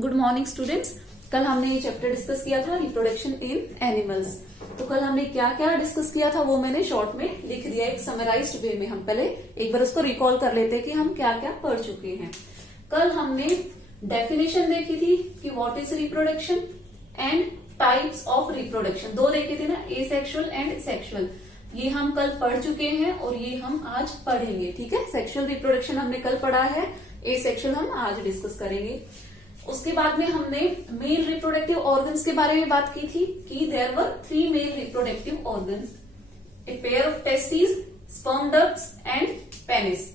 Good morning students. कल हमने ये चैप्टर डिस्कस किया था रिप्रोडक्शन इन एनिमल्स। तो कल हमने क्या क्या डिस्कस किया था वो मैंने शॉर्ट में लिख दिया एक समराइज्ड वे में। हम पहले एक बार उसको रिकॉल कर लेते हैं कि हम क्या क्या पढ़ चुके हैं। कल हमने डेफिनेशन देखी थी कि what is reproduction and types of reproduction, दो देखे थे ना, एसेक्सुअल एंड सेक्सुअल। ये हम कल पढ़ चुके हैं और ये हम आज पढ़ेंगे। ठीक है, सेक्सुअल रिप्रोडक्शन हमने कल पढ़ा है, एसेक्सुअल हम आज डिस्कस करेंगे। उसके बाद में हमने मेल रिप्रोडक्टिव ऑर्गन्स के बारे में बात की थी कि there were 3 male reproductive organs, a pair of testis, sperm ducts and penis.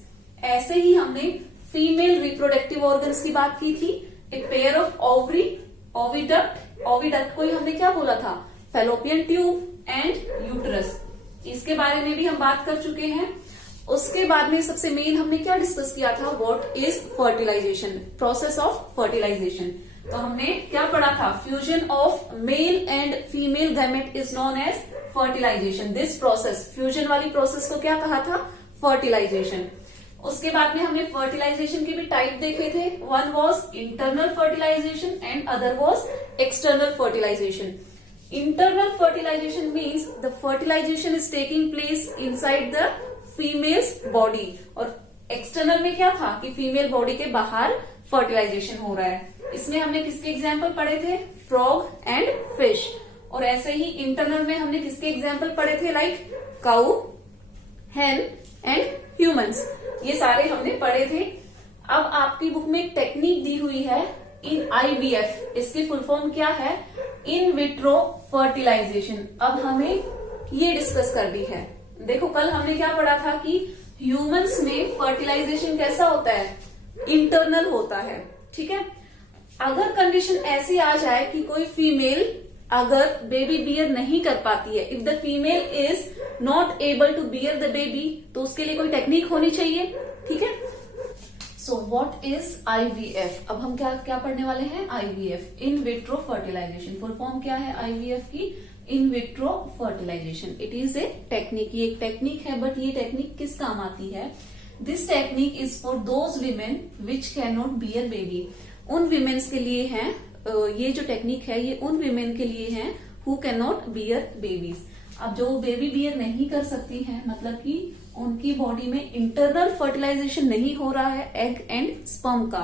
ऐसे ही हमने फीमेल रिप्रोडक्टिव ऑर्गन्स की बात की थी, ए pair of ovary, oviduct, oviduct को ही हमने क्या बोला था, फैलोपियन ट्यूब एंड यूटरस। इसके बारे में भी हम बात कर चुके हैं। उसके बाद में सबसे मेन हमने क्या डिस्कस किया था, what is fertilization, process of fertilization. तो हमने क्या पढ़ा था, fusion of male and female gamete is known as fertilization. This process, fusion वाली प्रोसेस को क्या कहा था, फर्टिलाइजेशन। उसके बाद में हमने फर्टिलाइजेशन के भी टाइप देखे थे। One was internal fertilization and other was external fertilization. Internal fertilization means the fertilization is taking place inside the female's body, और एक्सटर्नल में क्या था कि फीमेल बॉडी के बाहर फर्टिलाइजेशन हो रहा है। इसमें हमने किसके एग्जाम्पल पढ़े थे, फ्रॉग एंड फिश। और ऐसे ही इंटरनल में हमने किसके एग्जाम्पल पढ़े थे, लाइक काउ, हेन एंड ह्यूमंस। ये सारे हमने पढ़े थे। अब आपकी बुक में एक टेक्निक दी हुई है इन IVF, इसकी फुल फॉर्म क्या है, इन विट्रो फर्टिलाइजेशन। अब हमें ये डिस्कस करनी है। देखो कल हमने क्या पढ़ा था कि ह्यूमंस में फर्टिलाइजेशन कैसा होता है, इंटरनल होता है। ठीक है, अगर कंडीशन ऐसी आ जाए कि कोई फीमेल अगर बेबी बियर नहीं कर पाती है, if the female is not able to bear the baby, तो उसके लिए कोई टेक्निक होनी चाहिए। ठीक है, सो व्हाट इज IVF। अब हम क्या क्या पढ़ने वाले हैं, IVF, in vitro fertilization. Full form क्या है IVF की, in vitro fertilization. It is a technique, ये एक टेक्निक है, बट ये टेक्निक किस काम आती है, this technique is for those women which can not bear baby. उन वीमेन्स के लिए है ये जो टेक्निक है, ये उन वीमेन के लिए है who can not bear babies. अब जो बेबी बियर नहीं कर सकती हैं, मतलब कि उनकी बॉडी में इंटरनल फर्टिलाइजेशन नहीं हो रहा है एग एंड स्पर्म का,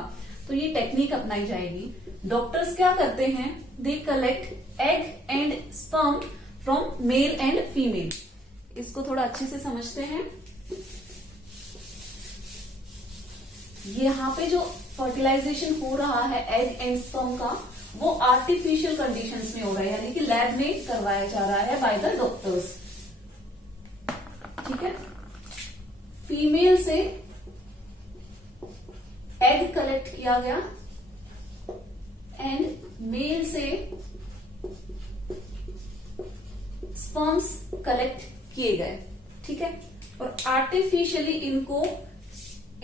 तो ये टेक्निक अपनाई जाएगी। डॉक्टर्स क्या करते हैं, they collect egg and sperm from mail and female. इसको थोड़ा अच्छे से समझते हैं। यहाँ पे जो फर्टिलाइजेशन हो रहा है एग एंड स्पर्म का, वो आर्टिफिशियल कंडीशंस में हो रहा है, यानी कि लैब में करवाया जा रहा है बाय द डॉक्टर्स। ठीक है, फीमेल से एग कलेक्ट किया गया एंड मेल से स्पर्म्स कलेक्ट किए गए। ठीक है, और आर्टिफिशियली इनको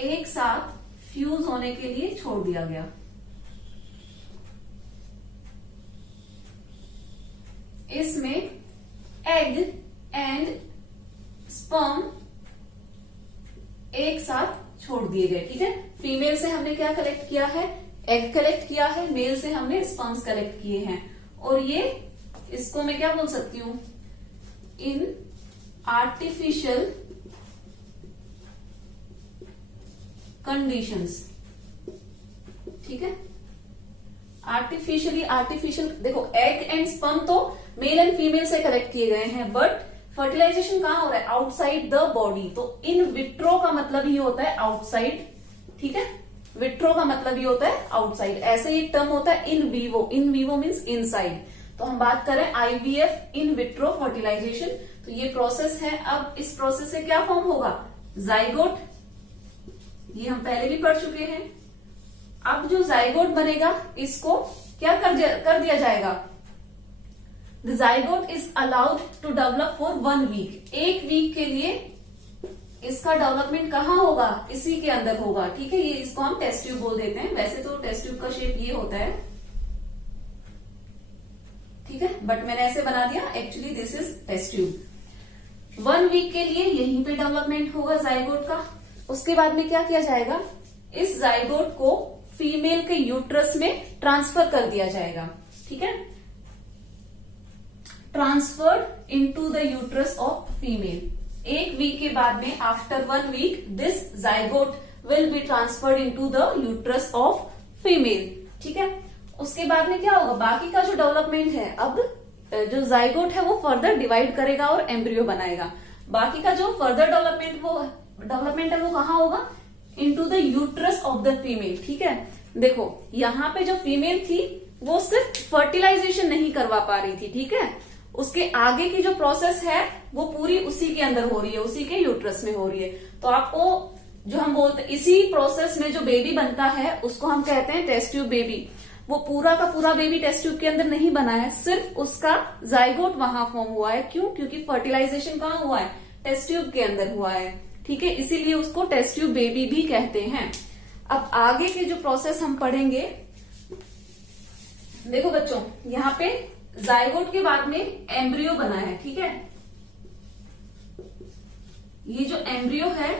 एक साथ फ्यूज होने के लिए छोड़ दिया गया। इसमें एग एंड स्पर्म एक साथ छोड़ दिए गए। ठीक है, फीमेल से हमने क्या कलेक्ट किया है, एग कलेक्ट किया है, मेल से हमने स्पर्म्स कलेक्ट किए हैं। और ये इसको मैं क्या बोल सकती हूं, इन आर्टिफिशियल कंडीशंस। ठीक है, आर्टिफिशियल देखो, एग एंड स्पर्म तो मेल एंड फीमेल से कलेक्ट किए गए हैं, बट फर्टिलाइजेशन कहां हो रहा है, आउटसाइड द बॉडी। तो इन विट्रो का मतलब ये होता है आउटसाइड। ठीक है, विट्रो का मतलब ये होता है आउटसाइड। ऐसे ही एक टर्म होता है in vivo, in vivo means inside. तो हम बात करें IVF, इन विट्रो फर्टिलाइजेशन। तो ये प्रोसेस है। अब इस प्रोसेस से क्या फॉर्म होगा, जाइगोट, ये हम पहले भी पढ़ चुके हैं। अब जो जाइगोट बनेगा, इसको क्या कर दिया जाएगा, the zygote is allowed to develop for 1 week. 1 week के लिए इसका डेवलपमेंट कहाँ होगा, इसी के अंदर होगा। ठीक है, ये इसको हम टेस्ट ट्यूब बोल देते हैं। वैसे तो टेस्ट ट्यूब का शेप ये होता है, ठीक है, बट मैंने ऐसे बना दिया, actually this is test tube. 1 week के लिए यहीं पे डेवलपमेंट होगा जाइगोट का। उसके बाद में क्या किया जाएगा, इस जाइगोट को फीमेल के यूट्रस में ट्रांसफर कर दिया जाएगा। ठीक है, transferred into the uterus of female. एक वीक के बाद में, after 1 week, this zygote will be transferred into the uterus of female. ठीक है, उसके बाद में क्या होगा, बाकी का जो डेवलपमेंट है, अब जो जाइगोट है वो फर्दर डिवाइड करेगा और एम्ब्रियो बनाएगा। बाकी का जो फर्दर डेवलपमेंट है वो कहाँ होगा, into the uterus of the female. ठीक है, देखो यहाँ पे जो फीमेल थी वो सिर्फ फर्टिलाइजेशन नहीं करवा पा रही थी। ठीक है, उसके आगे की जो प्रोसेस है वो पूरी उसी के अंदर हो रही है, उसी के यूट्रस में हो रही है। तो आपको जो हम बोलते हैं, इसी प्रोसेस में जो बेबी बनता है उसको हम कहते हैं टेस्ट ट्यूब बेबी। वो पूरा का पूरा बेबी टेस्ट ट्यूब के अंदर नहीं बना है, सिर्फ उसका जाइगोट वहां फॉर्म हुआ है। क्यों? क्योंकि फर्टिलाइजेशन कहाँ हुआ है, टेस्ट ट्यूब के अंदर हुआ है। ठीक है, इसीलिए उसको टेस्ट ट्यूब बेबी भी कहते हैं। अब आगे के जो प्रोसेस हम पढ़ेंगे, देखो बच्चों, यहाँ पे जाइगोट के बाद में एम्ब्रियो बना है। ठीक है, ये जो एम्ब्रियो है,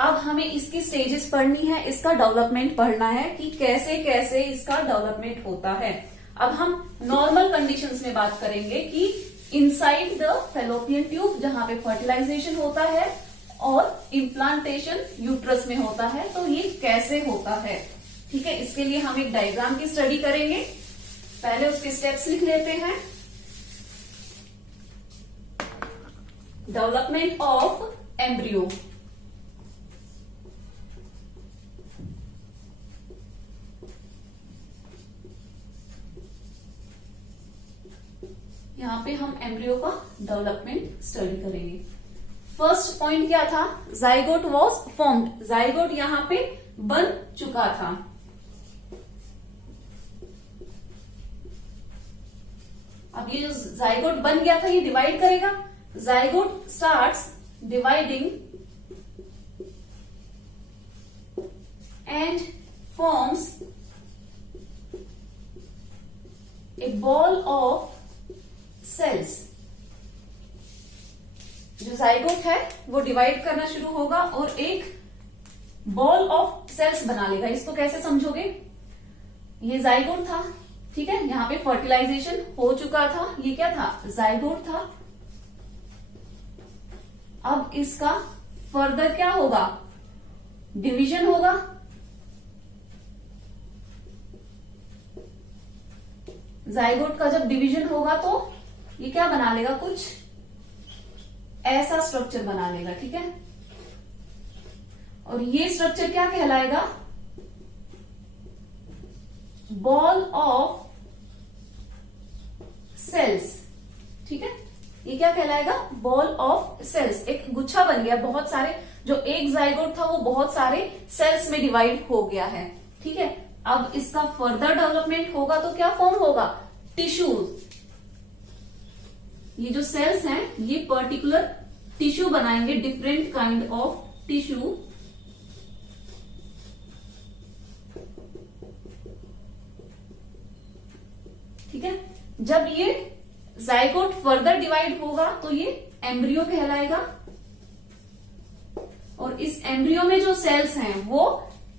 अब हमें इसकी स्टेजेस पढ़नी है, इसका डेवलपमेंट पढ़ना है कि कैसे कैसे इसका डेवलपमेंट होता है। अब हम नॉर्मल कंडीशंस में बात करेंगे कि इनसाइड द फैलोपियन ट्यूब, जहां पे फर्टिलाइजेशन होता है और इम्प्लांटेशन यूट्रस में होता है, तो ये कैसे होता है। ठीक है, इसके लिए हम एक डायग्राम की स्टडी करेंगे। पहले उसके स्टेप्स लिख लेते हैं। Development of embryo. यहां पे हम एम्ब्रियो का डेवलपमेंट स्टडी करेंगे। फर्स्ट पॉइंट क्या था, जाइगोट वॉज फॉर्म्ड। जाइगोट यहां पे बन चुका था। अब ये जो जाइगोट बन गया था, ये डिवाइड करेगा। Zygote starts dividing and forms a ball of cells. जो जाइगोट है वो डिवाइड करना शुरू होगा और एक बॉल ऑफ सेल्स बना लेगा। इसको कैसे समझोगे, ये जाइगोट था। ठीक है, यहाँ पे फर्टिलाइजेशन हो चुका था, ये क्या था, जाइगोट था। अब इसका फर्दर क्या होगा, डिवीजन होगा। जाइगोट का जब डिवीजन होगा तो ये क्या बना लेगा, कुछ ऐसा स्ट्रक्चर बना लेगा। ठीक है, और ये स्ट्रक्चर क्या कहलाएगा, बॉल ऑफ सेल्स। ठीक है, ये क्या कहलाएगा, बॉल ऑफ सेल्स। एक गुच्छा बन गया, बहुत सारे, जो एक जाइगोट था वो बहुत सारे सेल्स में डिवाइड हो गया है। ठीक है, अब इसका फर्दर डेवलपमेंट होगा तो क्या फॉर्म होगा, टिश्यूज। ये जो सेल्स हैं ये पर्टिकुलर टिश्यू बनाएंगे, डिफरेंट काइंड ऑफ टिश्यू। ठीक है, जब ये जाइगोट फर्दर डिवाइड होगा तो ये एम्ब्रियो कहलाएगा, और इस एम्ब्रियो में जो सेल्स हैं वो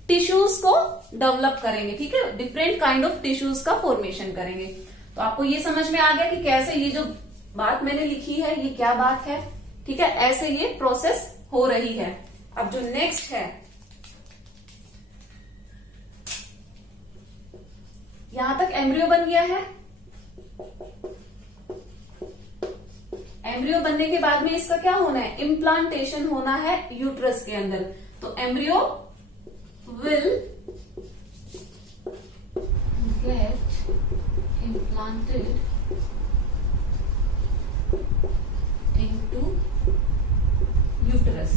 टिश्यूज को डेवलप करेंगे। ठीक है, डिफरेंट काइंड ऑफ टिश्यूज का फॉर्मेशन करेंगे। तो आपको ये समझ में आ गया कि कैसे ये जो बात मैंने लिखी है ये क्या बात है। ठीक है, ऐसे ये प्रोसेस हो रही है। अब जो नेक्स्ट है, यहां तक एम्ब्रियो बन गया है। एम्ब्रियो बनने के बाद में इसका क्या होना है, इम्प्लांटेशन होना है यूट्रस के अंदर। तो embryo will get implanted into uterus.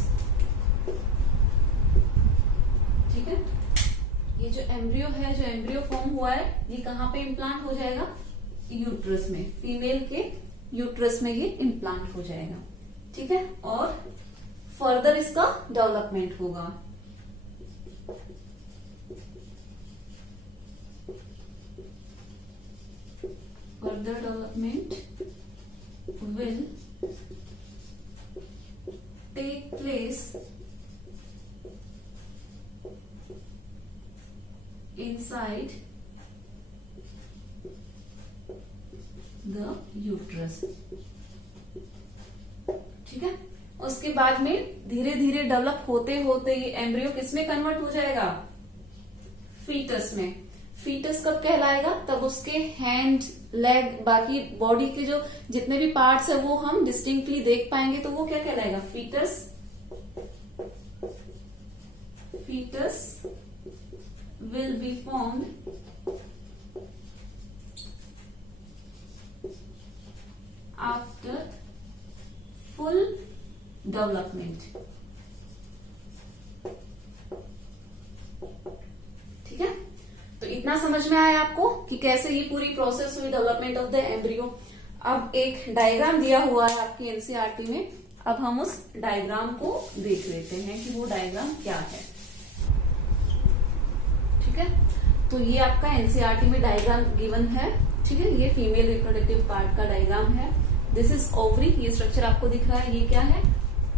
ठीक है, ये जो एम्ब्रियो है, जो एम्ब्रियो फॉर्म हुआ है, ये कहां पे इम्प्लांट हो जाएगा, यूट्रस में। फीमेल के यूट्रस में ये इम्प्लांट हो जाएगा। ठीक है, और फर्दर इसका डेवलपमेंट होगा। Further development will take place inside the uterus। ठीक है, उसके बाद में धीरे धीरे डेवलप होते होते ये एम्ब्रियो किसमें कन्वर्ट हो जाएगा, फीटस में। फीटस कब कहलाएगा, तब उसके हैंड, लेग, बाकी बॉडी के जो जितने भी पार्ट्स है वो हम डिस्टिंक्टली देख पाएंगे, तो वो क्या कहलाएगा, foetus. Foetus will be formed after full development। ठीक है, तो इतना समझ में आया आपको कि कैसे ये पूरी प्रोसेस हुई डेवलपमेंट ऑफ द एम्ब्रियो। अब एक डायग्राम दिया हुआ है आपकी एनसीईआरटी में, अब हम उस डायग्राम को देख लेते हैं कि वो डायग्राम क्या है। ठीक है, तो ये आपका एनसीईआरटी में डायग्राम गिवन है। ठीक है, ये फीमेल रिप्रोडक्टिव पार्ट का डायग्राम है। दिस इज ओवरी, ये स्ट्रक्चर आपको दिख रहा है, ये क्या है,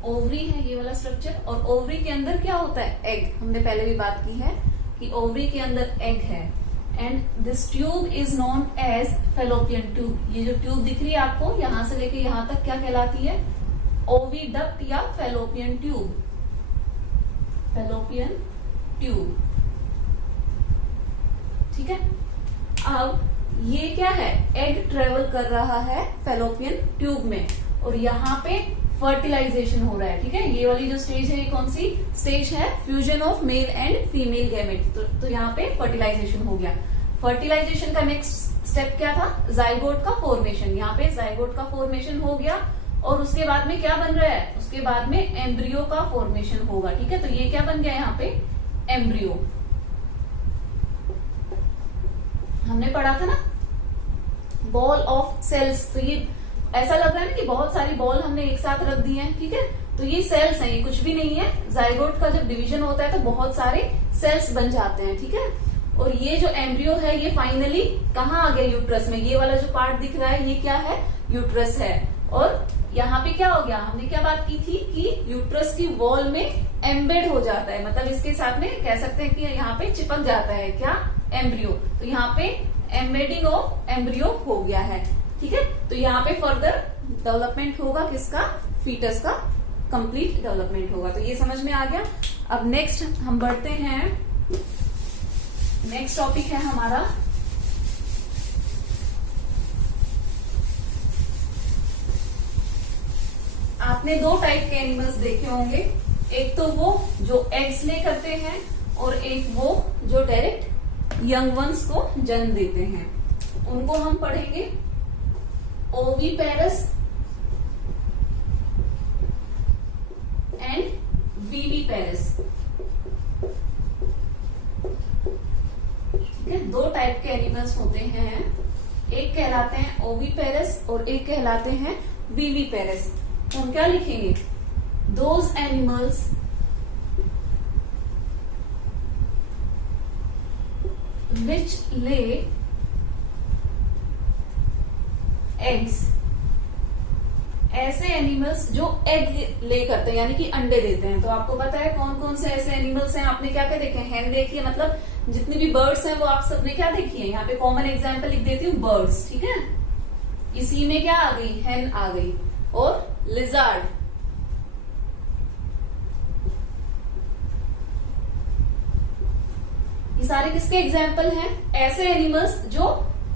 ओवरी है, ये वाला स्ट्रक्चर। और ओवरी के अंदर क्या होता है, एग। हमने पहले भी बात की है कि ओवरी के अंदर एग है। And this tube is known as fallopian tube. ये जो ट्यूब दिख रही है आपको, यहां से लेके यहां तक क्या कहलाती है, ओविडक्ट या फेलोपियन ट्यूब। Fallopian tube. ठीक है, अब ये क्या है, एग ट्रेवल कर रहा है फेलोपियन ट्यूब में, और यहाँ पे फर्टिलाइजेशन हो रहा है। ठीक है, ये वाली जो स्टेज है, ये कौन सी स्टेज है, fusion of male and female gamete. तो यहाँ पे फर्टिलाइजेशन हो गया। फर्टिलाइजेशन का नेक्स्ट स्टेप क्या था, जाइगोट का फॉर्मेशन। यहाँ पे जाइगोट का फॉर्मेशन हो गया, और उसके बाद में क्या बन रहा है, उसके बाद में एम्ब्रियो का फॉर्मेशन होगा। ठीक है, तो ये क्या बन गया यहाँ पे, एम्ब्रियो। हमने पढ़ा था ना, बॉल ऑफ सेल्स। तो ये ऐसा लग रहा है ना कि बहुत सारी बॉल हमने एक साथ रख दी हैं। ठीक है, तो ये सेल्स हैं, ये कुछ भी नहीं है। जाइगोट का जब डिवीजन होता है तो बहुत सारे सेल्स बन जाते हैं। ठीक है, और ये जो एम्ब्रियो है ये फाइनली कहाँ आ गया, यूट्रस में। ये वाला जो पार्ट दिख रहा है ये क्या है, यूट्रस है। और यहाँ पे क्या हो गया, हमने क्या बात की थी कि यूट्रस की वॉल में एम्बेड हो जाता है, मतलब इसके साथ में कह सकते हैं कि यहाँ पे चिपक जाता है क्या, एम्ब्रियो। तो यहाँ पे एम्बेडिंग ऑफ एम्ब्रियो हो गया है। ठीक है, तो यहाँ पे फर्दर डेवलपमेंट होगा किसका, फीटस का कंप्लीट डेवलपमेंट होगा। तो ये समझ में आ गया। अब नेक्स्ट हम बढ़ते हैं, नेक्स्ट टॉपिक है हमारा आपने दो टाइप के एनिमल्स देखे होंगे, एक तो वो जो एग्स ले करते हैं, और एक वो जो डायरेक्ट यंग वंस को जन्म देते हैं। उनको हम पढ़ेंगे ओवीपेरस एंड वीवीपेरस। ठीक है, दो टाइप के एनिमल्स होते हैं, एक कहलाते हैं ओवीपेरस और एक कहलाते हैं वीवीपेरस। तो हम क्या लिखेंगे, those animals which lay eggs। ऐसे एनिमल्स जो एग ले करते हैं, यानी कि अंडे देते हैं। तो आपको पता है कौन कौन से ऐसे एनिमल्स हैं, आपने क्या क्या देखे, हैन देखी है, मतलब जितनी भी बर्ड्स हैं वो आप सबने क्या देखी है। यहाँ पे कॉमन एग्जांपल लिख देती हूँ, बर्ड्स। ठीक है, इसी में क्या आ गई, हैन आ गई। और लिजार्ड, ये सारे किसके एग्जाम्पल हैं, ऐसे एनिमल्स जो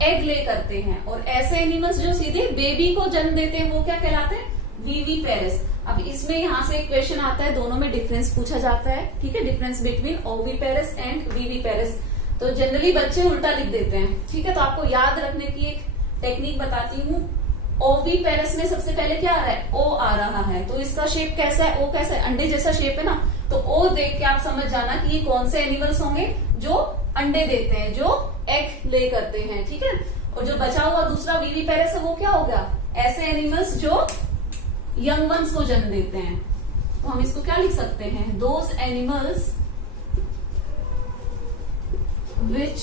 एग ले करते हैं। और ऐसे एनिमल्स जो सीधे बेबी को जन्म देते हैं वो क्या कहलाते हैं, वीवीपेरस। अब इसमें यहां से एक क्वेश्चन आता है, दोनों में डिफरेंस पूछा जाता है। ठीक है, difference between oviparous and viviparous. तो जनरली बच्चे उल्टा लिख देते हैं। ठीक है, तो आपको याद रखने की एक टेक्निक बताती हूँ। ओवीपेरस में सबसे पहले क्या आ रहा है, ओ आ रहा है। तो इसका शेप कैसा है, ओ कैसा है, अंडे जैसा शेप है ना। तो ओ देख के आप समझ जाना कि ये कौन से एनिमल्स होंगे जो अंडे देते हैं, जो एग ले करते हैं। ठीक है, और जो बचा हुआ दूसरा वीवीपेरस है वो क्या होगा, ऐसे एनिमल्स जो यंग वंस को जन्म देते हैं। तो हम इसको क्या लिख सकते हैं, those animals which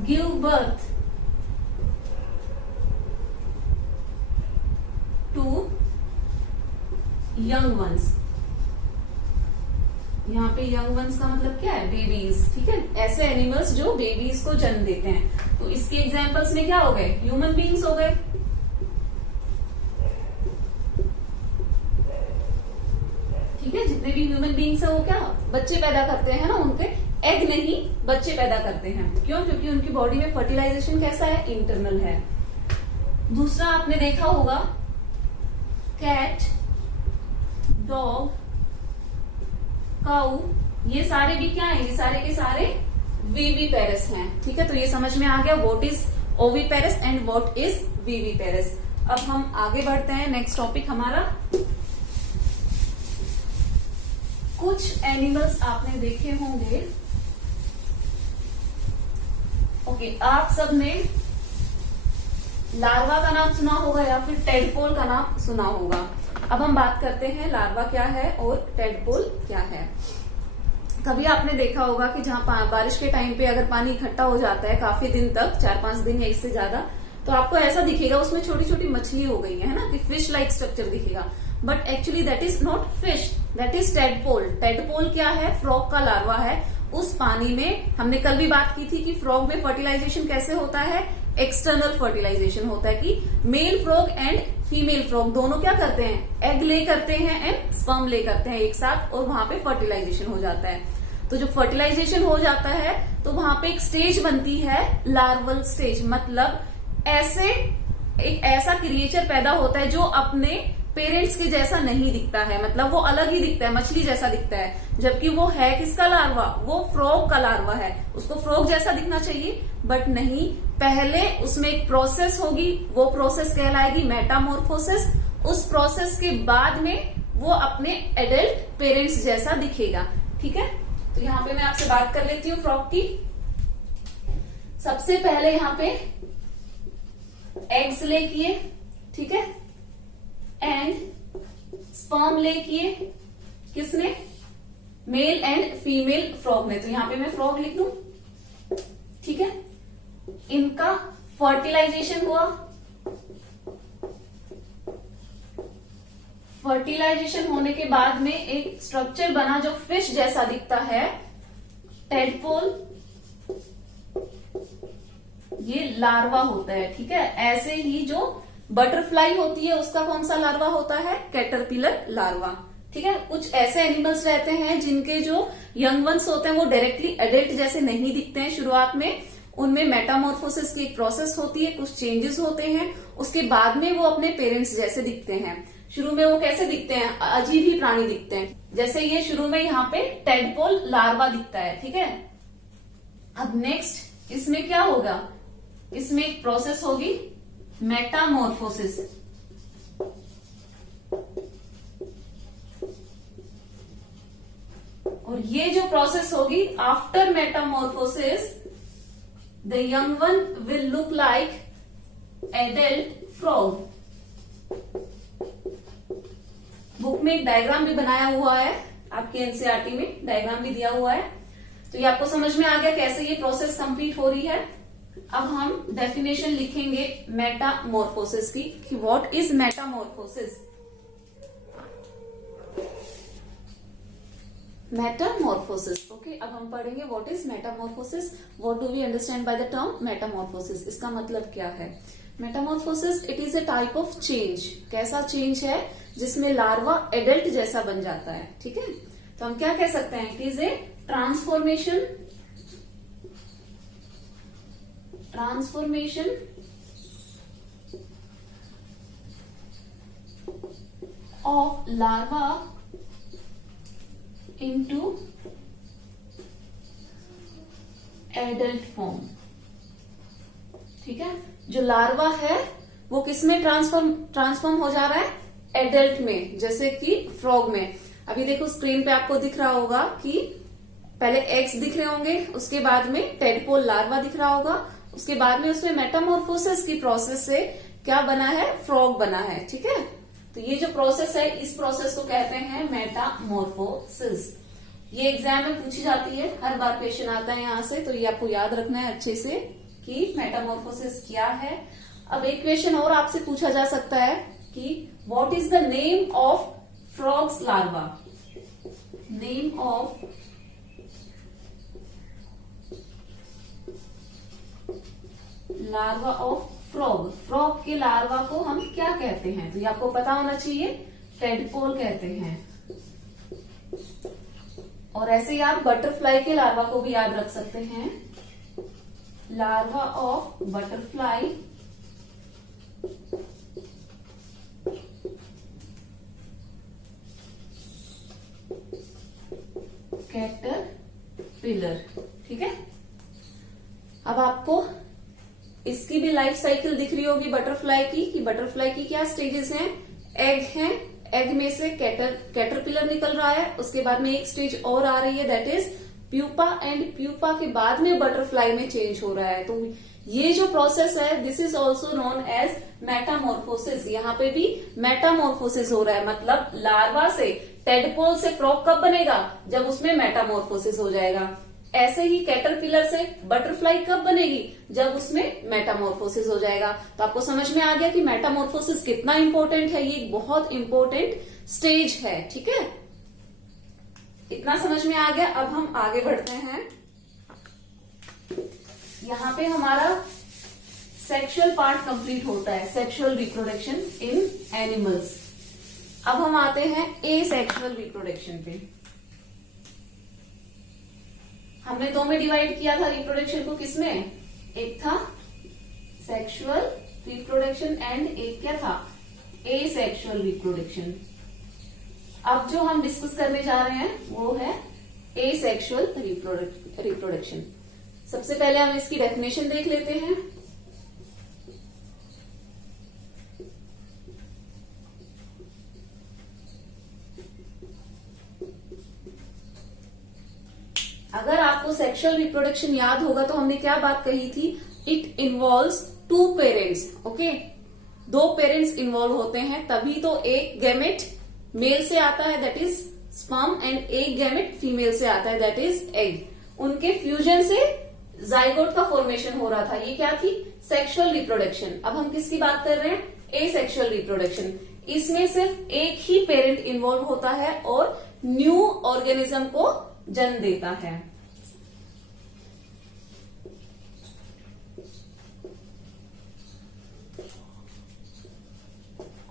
give birth to young ones. यहाँ पे यंग वंस का मतलब क्या है, बेबीज, ठीक है, ऐसे एनिमल्स जो बेबीज को जन्म देते हैं। तो इसके एग्जाम्पल्स में क्या हो गए, ह्यूमन बीइंग्स हो गए, ठीक है, जितने भी ह्यूमन बीइंग्स है वो क्या बच्चे पैदा करते हैं ना, उनके एग नहीं बच्चे पैदा करते हैं। क्यों, क्योंकि उनकी बॉडी में फर्टिलाइजेशन कैसा है, इंटरनल है। दूसरा आपने देखा होगा कैट, डॉग, काऊ, ये सारे भी क्या है, ये सारे के सारे विविपेरस हैं, ठीक है। तो ये समझ में आ गया what is oviparous and what is viviparous. अब हम आगे बढ़ते हैं, नेक्स्ट टॉपिक हमारा, कुछ एनिमल्स आपने देखे होंगे, ओके, आप सबने लार्वा का नाम सुना होगा या फिर टेडपोल का नाम सुना होगा। अब हम बात करते हैं लार्वा क्या है और टेडपोल क्या है। कभी आपने देखा होगा कि जहां बारिश के टाइम पे अगर पानी इकट्ठा हो जाता है काफी दिन तक, 4-5 दिन या इससे ज्यादा, तो आपको ऐसा दिखेगा उसमें छोटी छोटी मछली हो गई है ना, कि फिश लाइक स्ट्रक्चर दिखेगा, but actually that is not fish, that is tadpole. Tadpole क्या है, फ्रॉग का लार्वा है। उस पानी में हमने कल भी बात की थी कि फ्रॉग में फर्टिलाइजेशन कैसे होता है, एक्सटर्नल फर्टिलाइजेशन होता है, कि male frog and female frog दोनों क्या करते हैं, एग ले करते हैं एंड स्पर्म ले करते हैं एक साथ, और वहां पे फर्टिलाइजेशन हो जाता है। तो जो फर्टिलाइजेशन हो जाता है तो वहां पे एक स्टेज बनती है, लार्वल स्टेज, मतलब एक ऐसा क्रिएचर पैदा होता है जो अपने पेरेंट्स के जैसा नहीं दिखता है, मतलब वो अलग ही दिखता है, मछली जैसा दिखता है, जबकि वो है किसका लार्वा, वो फ्रॉग का लार्वा है। उसको फ्रॉग जैसा दिखना चाहिए बट नहीं, पहले उसमें एक प्रोसेस होगी, वो प्रोसेस कहलाएगी मेटामॉर्फोसिस। उस प्रोसेस के बाद में वो अपने एडल्ट पेरेंट्स जैसा दिखेगा, ठीक है। तो यहाँ पे मैं आपसे बात कर लेती हूँ फ्रॉग की। सबसे पहले यहाँ पे एग्स ले किए, ठीक है, एंड स्पर्म ले किए, किसने, मेल एंड फीमेल फ्रॉग ने। तो यहां पे मैं फ्रॉग लिख लूं, ठीक है। इनका फर्टिलाइजेशन हुआ, फर्टिलाइजेशन होने के बाद में एक स्ट्रक्चर बना जो फिश जैसा दिखता है, टेडपोल, ये लार्वा होता है, ठीक है। ऐसे ही जो बटरफ्लाई होती है उसका कौन सा लार्वा होता है, कैटरपिलर लार्वा, ठीक है। कुछ ऐसे एनिमल्स रहते हैं जिनके जो यंग वंस होते हैं वो डायरेक्टली एडल्ट जैसे नहीं दिखते हैं शुरुआत में, उनमें मेटामॉर्फोसिस की एक प्रोसेस होती है, कुछ चेंजेस होते हैं, उसके बाद में वो अपने पेरेंट्स जैसे दिखते हैं। शुरू में वो कैसे दिखते हैं, अजीब ही प्राणी दिखते हैं, जैसे ये शुरू में यहाँ पे टेडपोल लार्वा दिखता है, ठीक है। अब नेक्स्ट इसमें क्या होगा, इसमें एक प्रोसेस होगी मेटामॉर्फोसिस, और ये जो प्रोसेस होगी after Metamorphosis the young one will look like adult frog. Book में एक डायग्राम भी बनाया हुआ है, आपके एनसीईआरटी में डायग्राम भी दिया हुआ है, तो ये आपको समझ में आ गया कैसे ये प्रोसेस कंप्लीट हो रही है। अब हम डेफिनेशन लिखेंगे मेटामॉर्फोसिस की, कि what is metamorphosis. Metamorphosis, okay. अब हम पढ़ेंगे what is metamorphosis, what do we understand by the term metamorphosis, इसका मतलब क्या है। Metamorphosis it is a type of change, कैसा चेंज है, जिसमें लार्वा एडल्ट जैसा बन जाता है, ठीक है। तो हम क्या कह सकते हैं, it is A transformation of larva into adult form, ठीक है। जो लार्वा है वो किस में ट्रांसफॉर्म हो जा रहा है, एडल्ट में, जैसे कि फ्रॉग में। अभी देखो स्क्रीन पे आपको दिख रहा होगा कि पहले एग्स दिख रहे होंगे, उसके बाद में टेडपोल लार्वा दिख रहा होगा, उसके बाद में उसमें मेटामॉर्फोसिस की प्रोसेस से क्या बना है, फ्रॉग बना है, ठीक है। तो ये जो प्रोसेस है, इस प्रोसेस को कहते हैं मेटामॉर्फोसिस। ये एग्जाम में पूछी जाती है, हर बार क्वेश्चन आता है यहाँ से, तो ये आपको याद रखना है अच्छे से कि मेटामॉर्फोसिस क्या है। अब एक क्वेश्चन और आपसे पूछा जा सकता है कि what is the name of frogs larva. Name of larva of frog. Frog के लार्वा को हम क्या कहते हैं? तो ये आपको पता होना चाहिए, टेडपोल कहते हैं। और ऐसे ही आप बटरफ्लाई के लार्वा को भी याद रख सकते हैं, लार्वा ऑफ बटरफ्लाई कैटरपिलर। ठीक है, अब आपको इसकी भी लाइफ साइकिल दिख रही होगी बटरफ्लाई की, कि बटरफ्लाई की क्या स्टेजेस हैं। एग हैं, एग में से कैटरपिलर निकल रहा है, उसके बाद में एक स्टेज और आ रही है, that is pupa, and pupa के बाद में बटरफ्लाई में चेंज हो रहा है। तो ये जो प्रोसेस है, this is also known as metamorphosis. यहाँ पे भी मेटामॉर्फोसिस हो रहा है, मतलब लार्वा से टेडपोल से फ्रॉग कब बनेगा? जब उसमें मेटामॉर्फोसिस हो जाएगा। ऐसे ही कैटरपिलर से बटरफ्लाई कब बनेगी? जब उसमें मेटामॉर्फोसिस हो जाएगा। तो आपको समझ में आ गया कि मेटामॉर्फोसिस कितना इंपॉर्टेंट है, ये एक बहुत इंपॉर्टेंट स्टेज है। ठीक है, इतना समझ में आ गया। अब हम आगे बढ़ते हैं। यहां पे हमारा सेक्सुअल पार्ट कंप्लीट होता है, सेक्सुअल रिप्रोडक्शन इन एनिमल्स। अब हम आते हैं एसेक्सुअल रिप्रोडक्शन पे। हमने दो में डिवाइड किया था रिप्रोडक्शन को, किसमें? एक था सेक्सुअल रिप्रोडक्शन एंड एक क्या था? Asexual reproduction. अब जो हम डिस्कस करने जा रहे हैं वो है एसेक्सुअल रिप्रोडक्शन। सबसे पहले हम इसकी डेफिनेशन देख लेते हैं। अगर आपको सेक्सुअल रिप्रोडक्शन याद होगा तो हमने क्या बात कही थी? It involves two parents. Okay, दो पेरेंट्स इन्वॉल्व होते हैं, तभी तो एक गैमेट मेल से आता है, दैट इज स्पर्म, एंड एक गैमेट फीमेल से आता है, दैट इज एग। उनके फ्यूजन से जाइगोट का फॉर्मेशन हो रहा था। ये क्या थी? Sexual reproduction. अब हम किसकी बात कर रहे हैं? Asexual reproduction. इसमें सिर्फ एक ही पेरेंट इन्वॉल्व होता है और न्यू ऑर्गेनिज्म को जन्म देता है।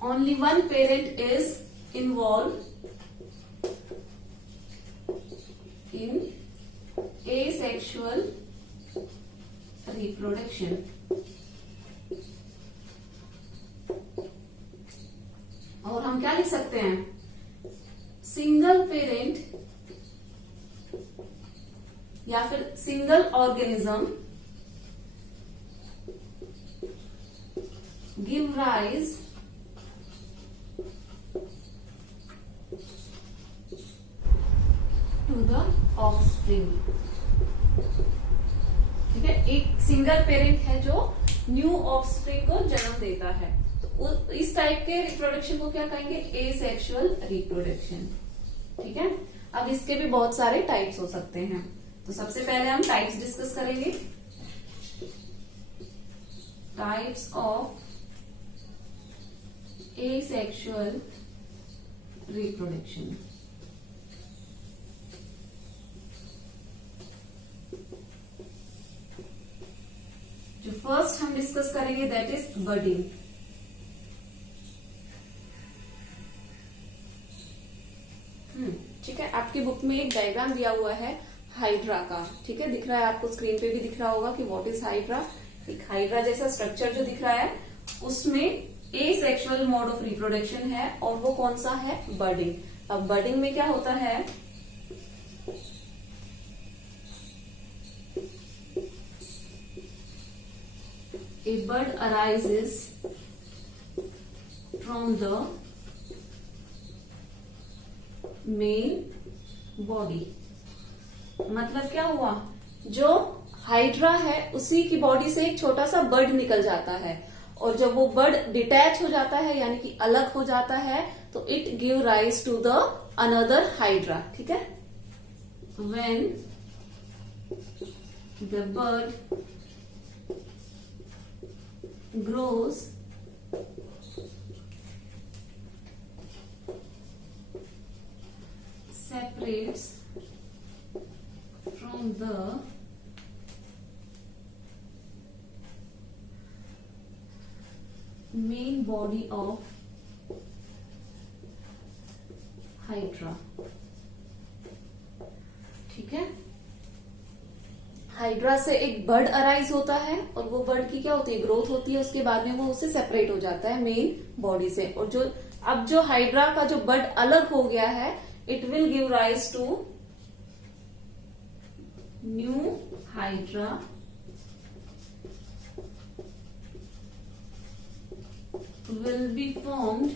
Only one parent is involved in asexual reproduction. और हम क्या लिख सकते हैं? सिंगल पेरेंट या फिर single organism give rise to the offspring. ठीक है, एक सिंगल पेरेंट है जो न्यू ऑफस्प्रिंग को जन्म देता है। इस टाइप के रिप्रोडक्शन को क्या कहेंगे? Asexual reproduction. ठीक है, अब इसके भी बहुत सारे टाइप्स हो सकते हैं। तो सबसे पहले हम टाइप्स डिस्कस करेंगे। Types of asexual reproduction. जो फर्स्ट हम डिस्कस करेंगे दैट इज बडिंग। ठीक है, आपकी बुक में एक डायग्राम दिया हुआ है हाइड्रा का। ठीक है, दिख रहा है आपको, स्क्रीन पे भी दिख रहा होगा कि व्हाट इज हाइड्रा। एक हाइड्रा जैसा स्ट्रक्चर जो दिख रहा है उसमें एसेक्सुअल मोड ऑफ रिप्रोडक्शन है, और वो कौन सा है? बडिंग। अब बडिंग में क्या होता है? A bud arises from the main body। मतलब क्या हुआ? जो हाइड्रा है उसी की बॉडी से एक छोटा सा बड निकल जाता है, और जब वो बड डिटैच हो जाता है यानी कि अलग हो जाता है तो it give rise to the another hydra. ठीक है, when the bud grows separates from the main body of hydra. ठीक है, हाइड्रा से एक बर्ड अराइज होता है और वो बर्ड की क्या होती है, ग्रोथ होती है, उसके बाद में वो उससे सेपरेट हो जाता है मेन बॉडी से। और जो अब जो हाइड्रा का जो बर्ड अलग हो गया है, it will give rise to new hydra will be formed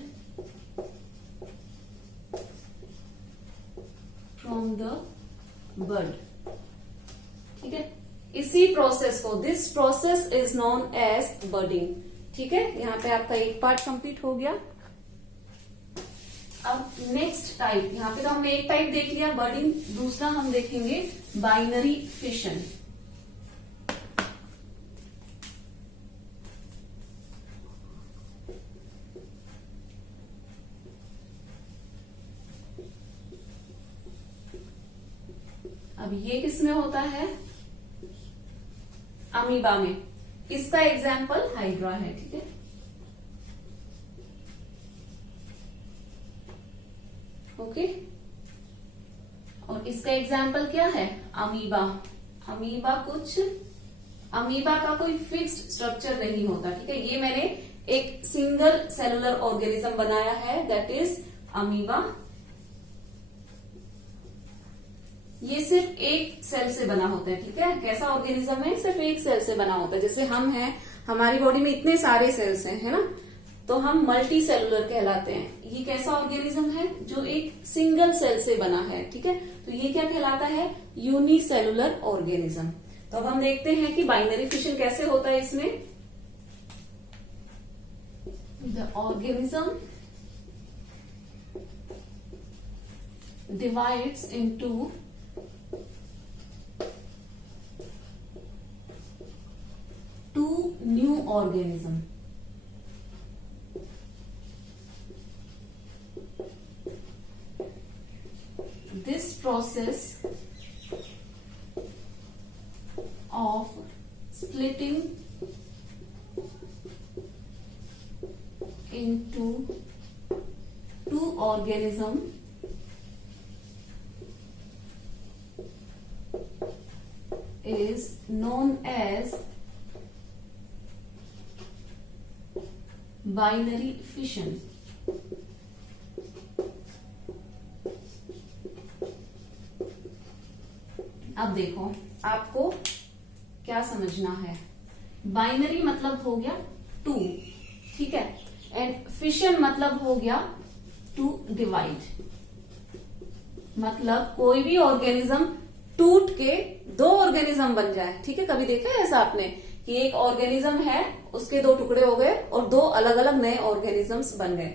from the bud। ठीक है, इसी प्रोसेस को, this process is known as budding. ठीक है, यहां पे आपका एक पार्ट कंप्लीट हो गया। अब नेक्स्ट टाइप, यहां पे तो हमने एक टाइप देख लिया बडिंग, दूसरा हम देखेंगे बाइनरी फिशन। अब ये किसमें होता है, अमीबा में। इसका एग्जाम्पल हाइड्रा है। ठीक है, ओके, और इसका एग्जाम्पल क्या है, अमीबा। अमीबा का कोई फिक्स्ड स्ट्रक्चर नहीं होता। ठीक है, ये मैंने एक सिंगल सेलुलर ऑर्गेनिज्म बनाया है, दैट इज अमीबा। ये सिर्फ एक सेल से बना होता है। ठीक है, कैसा ऑर्गेनिज्म है, सिर्फ एक सेल से बना होता है। जैसे हम हैं, हमारी बॉडी में इतने सारे सेल्स हैं, है ना, तो हम मल्टी सेलुलर कहलाते हैं। ये कैसा ऑर्गेनिज्म है, जो एक सिंगल सेल से बना है। ठीक है, तो ये क्या कहलाता है, यूनिसेलुलर ऑर्गेनिज्म। तो अब हम देखते हैं कि बाइनरी फिशन कैसे होता है इसमें। The organism divides into two new organism। This process of splitting into two organism is known as binary fission. अब देखो, आपको क्या समझना है। बाइनरी मतलब हो गया टू, ठीक है, एंड फिशन मतलब हो गया टू डिवाइड। मतलब कोई भी ऑर्गेनिज्म टूट के दो ऑर्गेनिज्म बन जाए। ठीक है, कभी देखा है ऐसा आपने कि एक ऑर्गेनिज्म है, उसके दो टुकड़े हो गए और दो अलग अलग नए ऑर्गेनिजम्स बन गए।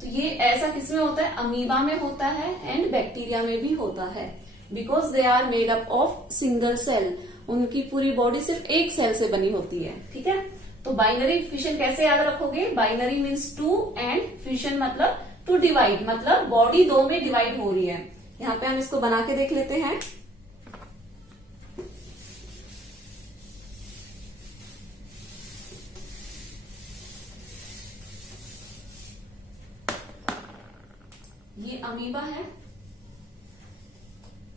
तो ये ऐसा किसमें होता है, अमीबा में होता है एंड बैक्टीरिया में भी होता है, because they are made up of single cell. उनकी पूरी बॉडी सिर्फ एक सेल से बनी होती है। ठीक है, तो बाइनरी फिशन कैसे याद रखोगे, binary means two and fission मतलब टू डिवाइड, मतलब बॉडी दो में डिवाइड हो रही है। यहाँ पे हम इसको बना के देख लेते हैं। ये अमीबा है,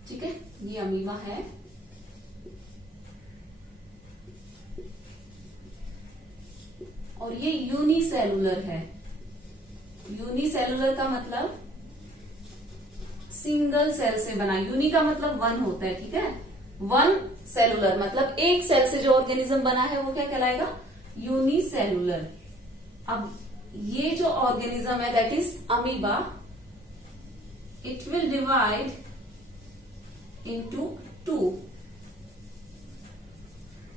ठीक है, ये अमीबा है। और ये यूनिसेलुलर है। यूनिसेलुलर का मतलब सिंगल सेल से बना। यूनि का मतलब वन होता है। ठीक है, वन सेलुलर मतलब एक सेल से जो ऑर्गेनिज्म बना है वो क्या कहलाएगा, यूनिसेलुलर। अब ये जो ऑर्गेनिज्म है that is amoeba, it will divide into two।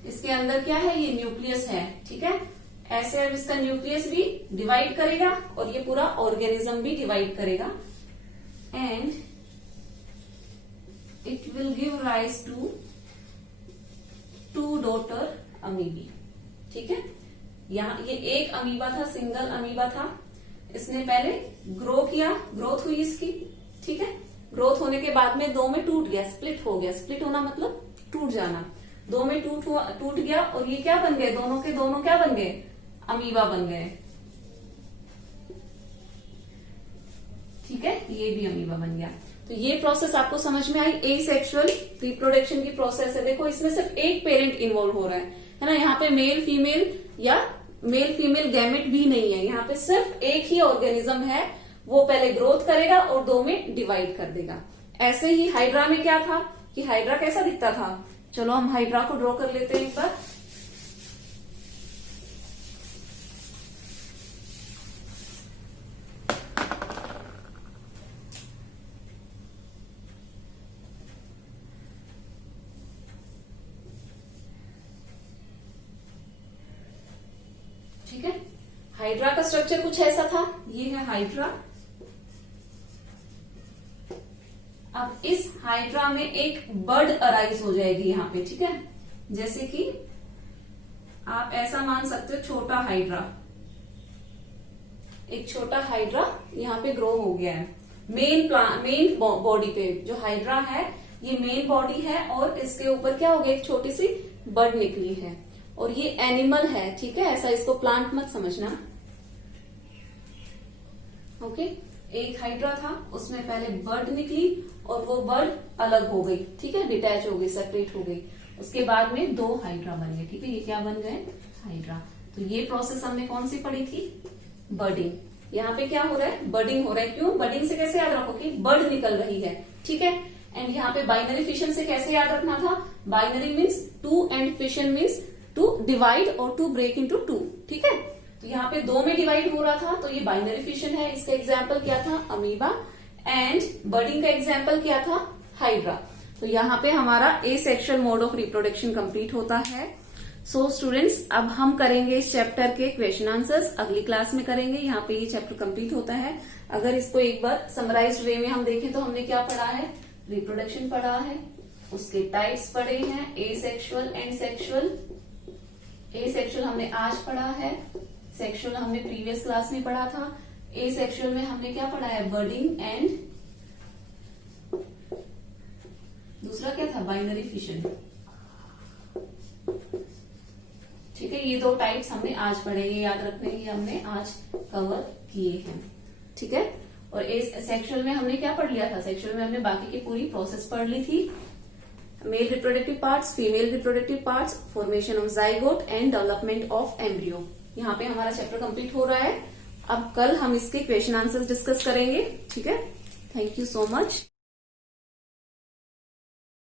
इसके अंदर क्या है, ये न्यूक्लियस है। ठीक है, ऐसे अब इसका न्यूक्लियस भी डिवाइड करेगा और ये पूरा ऑर्गेनिज्म भी डिवाइड करेगा and it will give rise to two daughter amoebae. ठीक है, यहाँ ये एक अमीबा था, सिंगल अमीबा था, इसने पहले ग्रो किया, ग्रोथ हुई इसकी। ठीक है, ग्रोथ होने के बाद में 2 में टूट गया, स्प्लिट हो गया। स्प्लिट होना मतलब टूट जाना। 2 में टूट गया और ये क्या बन गए, दोनों के दोनों क्या बन गए, अमीबा बन गए। ठीक है, ये भी अमीबा बन गया। तो ये प्रोसेस आपको समझ में आई, एसेक्सुअल रिप्रोडक्शन की प्रोसेस है। देखो इसमें सिर्फ एक पेरेंट इन्वॉल्व हो रहा है ना। यहाँ पे मेल फीमेल या मेल फीमेल गैमेट भी नहीं है, यहाँ पे सिर्फ एक ही ऑर्गेनिज्म है। वो पहले ग्रोथ करेगा और 2 में डिवाइड कर देगा। ऐसे ही हाइड्रा में क्या था कि हाइड्रा कैसा दिखता था। चलो हम हाइड्रा को ड्रॉ कर लेते हैं एक बार। ठीक है, हाइड्रा का स्ट्रक्चर कुछ ऐसा था। ये है हाइड्रा। अब इस हाइड्रा में एक बर्ड अराइज हो जाएगी यहाँ पे। ठीक है, जैसे कि आप ऐसा मान सकते हो, छोटा हाइड्रा, एक छोटा हाइड्रा यहाँ पे ग्रो हो गया है। मेन बॉडी पे जो हाइड्रा है, ये मेन बॉडी है और इसके ऊपर क्या हो गया, एक छोटी सी बर्ड निकली है। और ये एनिमल है। ठीक है, ऐसा इसको प्लांट मत समझना। ओके, एक हाइड्रा था, उसमें पहले बर्ड निकली और वो बर्ड अलग हो गई। ठीक है, डिटैच हो गई, सेपरेट हो गई। उसके बाद में 2 हाइड्रा बन गए। ठीक है, ये क्या बन गए, हाइड्रा। तो ये प्रोसेस हमने कौन सी पढ़ी थी, बर्डिंग। यहाँ पे क्या हो रहा है, बर्डिंग हो रहा है। क्यों, बर्डिंग से कैसे याद रखो कि बर्ड निकल रही है। ठीक है, एंड यहाँ पे बाइनरी फिशन से कैसे याद रखना था, binary means 2 and fission means to divide और टू ब्रेक इनटू 2। ठीक है, तो यहाँ पे 2 में डिवाइड हो रहा था, तो ये बाइनरी फिशन है। इसका एग्जाम्पल क्या था, अमीबा। एंड बर्डिंग का एग्जाम्पल क्या था, हाइड्रा। तो यहाँ पे हमारा asexual mode of reproduction complete होता है। सो स्टूडेंट्स, अब हम करेंगे इस चैप्टर के क्वेश्चन आंसर्स, अगली क्लास में करेंगे। यहाँ पे ये चैप्टर कंप्लीट होता है। अगर इसको एक बार समराइज्ड वे में हम देखें तो हमने क्या पढ़ा है, रिप्रोडक्शन पढ़ा है, उसके टाइप्स पढ़े हैं, एसेक्सुअल एंड सेक्सुअल। एसेक्सुअल हमने आज पढ़ा है, सेक्सुअल हमने प्रीवियस क्लास में पढ़ा था। एसेक्सुअल में हमने क्या पढ़ा है, बर्डिंग एंड दूसरा क्या था, बाइनरी फिशन। ठीक है, ये 2 टाइप्स हमने आज पढ़े, ये याद रखने के हमने आज कवर किए हैं। ठीक है, और सेक्सुअल में हमने क्या पढ़ लिया था, सेक्सुअल में हमने बाकी की पूरी प्रोसेस पढ़ ली थी। Male reproductive parts, female reproductive parts, formation of zygote and development of embryo. यहाँ पे हमारा चैप्टर कंप्लीट हो रहा है। अब कल हम इसके क्वेश्चन आंसर्स डिस्कस करेंगे। ठीक है, थैंक यू सो मच।